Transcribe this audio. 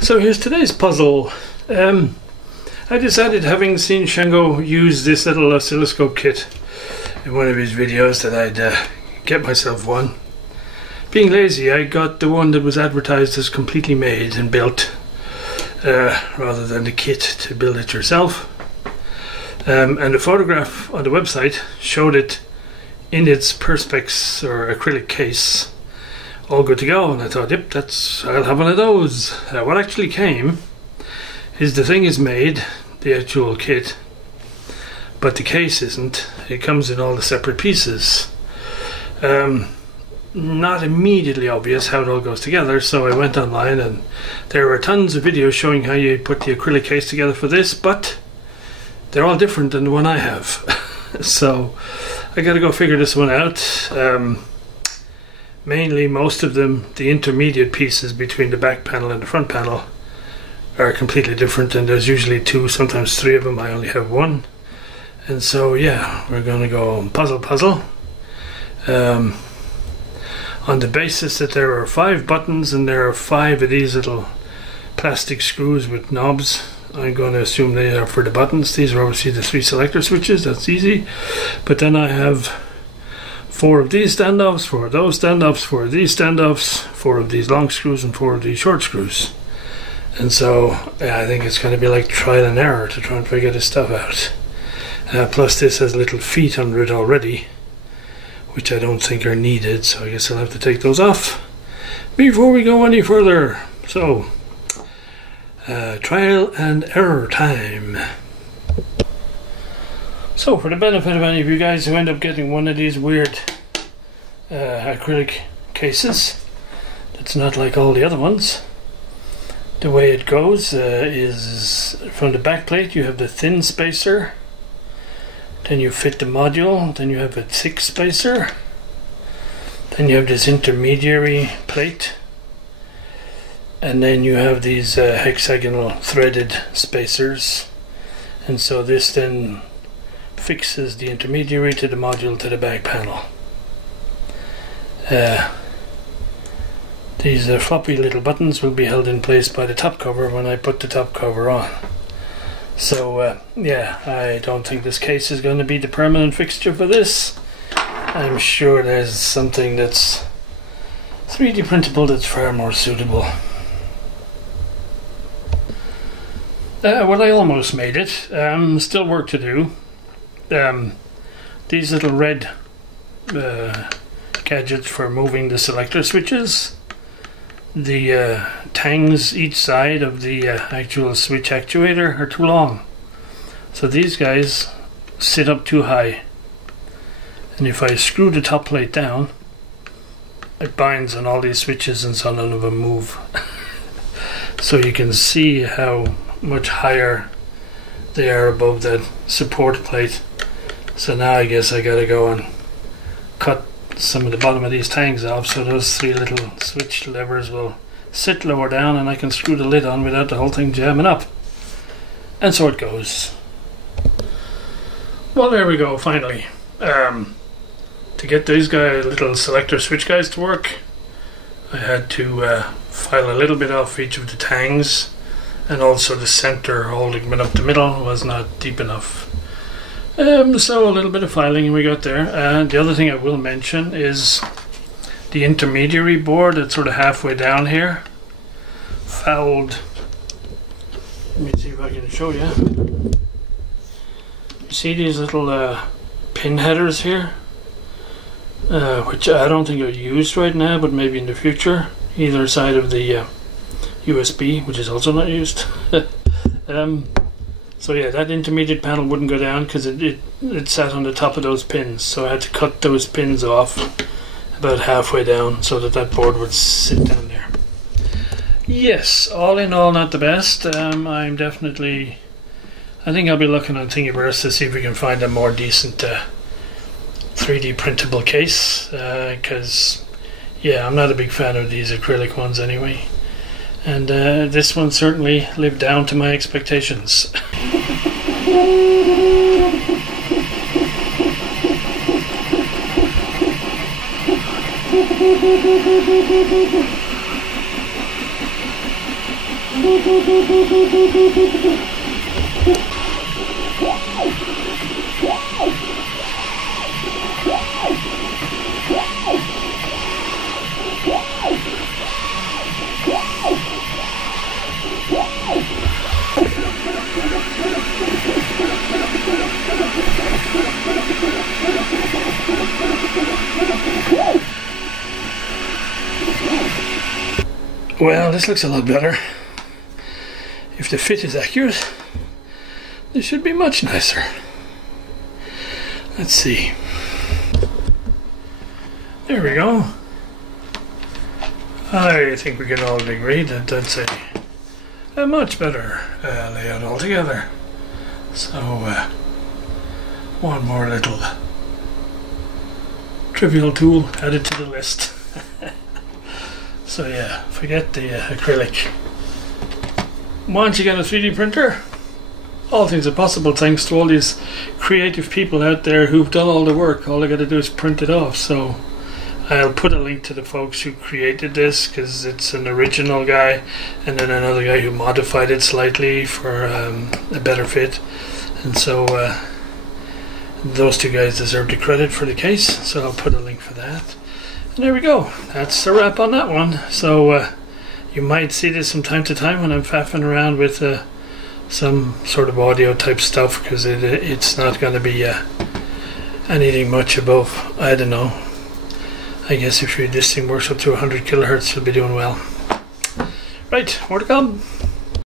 So here's today's puzzle. I decided, having seen Shango use this little oscilloscope kit in one of his videos, that I'd get myself one. Being lazy, I got the one that was advertised as completely made and built, rather than the kit to build it yourself. And the photograph on the website showed it in its perspex or acrylic case, all good to go, and I thought, yep, I'll have one of those. What actually came is the thing is made, the actual kit, but the case isn't. It comes in all the separate pieces. Not immediately obvious how it all goes together, so I went online and there were tons of videos showing how you put the acrylic case together for this, but they're all different than the one I have. So I gotta go figure this one out. Mainly, most of them, the intermediate pieces between the back panel and the front panel, are completely different, and there's usually two, sometimes three of them. I only have one. And so yeah, we're gonna go puzzle. On the basis that there are 5 buttons and there are 5 of these little plastic screws with knobs, I'm going to assume they are for the buttons. These are obviously the 3 selector switches, that's easy. But then I have 4 of these standoffs, 4 of those standoffs, 4 of these standoffs, 4 of these long screws and 4 of these short screws. And so yeah, I think it's going to be like trial and error to try and figure this stuff out. Plus this has little feet under it already, which I don't think are needed, so I guess I'll have to take those off before we go any further. So trial and error time. So for the benefit of any of you guys who end up getting one of these weird acrylic cases that's not like all the other ones, the way it goes is from the back plate you have the thin spacer, then you fit the module, then you have a thick spacer, then you have this intermediary plate, and then you have these hexagonal threaded spacers, and so this then fixes the intermediary to the module to the back panel. These floppy little buttons will be held in place by the top cover when I put the top cover on. So yeah, I don't think this case is going to be the permanent fixture for this. I'm sure there's something that's 3D printable that's far more suitable. Well, I almost made it. Still work to do. These little red gadgets for moving the selector switches, the tangs each side of the actual switch actuator are too long. So these guys sit up too high. And if I screw the top plate down, it binds on all these switches and so none of them move. So you can see how much higher they are above that support plate. So now I guess I gotta go and cut some of the bottom of these tangs off so those 3 little switch levers will sit lower down and I can screw the lid on without the whole thing jamming up. And so it goes. Well, there we go, finally. To get these little selector switch guys to work, I had to file a little bit off each of the tangs, and also the center holding it up the middle was not deep enough. So a little bit of filing and we got there. The other thing I will mention is the intermediary board that's sort of halfway down here fouled. Let me see if I can show you. You see these little pin headers here, which I don't think are used right now, but maybe in the future, either side of the USB, which is also not used. So yeah, that intermediate panel wouldn't go down because it sat on the top of those pins, so I had to cut those pins off about halfway down so that that board would sit down there. Yes, all in all, not the best. I'm definitely, I think I'll be looking on Thingiverse to see if we can find a more decent 3D printable case, because yeah, I'm not a big fan of these acrylic ones anyway. And this one certainly lived down to my expectations. Well, this looks a lot better. If the fit is accurate, this should be much nicer. Let's see. There we go. I think we can all agree that that's a much better layout altogether. So, one more little trivial tool added to the list. So yeah, forget the acrylic. Once you get a 3D printer, all things are possible thanks to all these creative people out there who've done all the work. All I got to do is print it off. So I'll put a link to the folks who created this, because it's an original guy and then another guy who modified it slightly for a better fit. And so those two guys deserve the credit for the case, so I'll put a link for that. And there we go. That's the wrap on that one. So you might see this from time to time when I'm faffing around with some sort of audio type stuff, because it's not going to be anything much above, I don't know. I guess if this thing works up to 100 kilohertz, you'll be doing well. Right, more to come.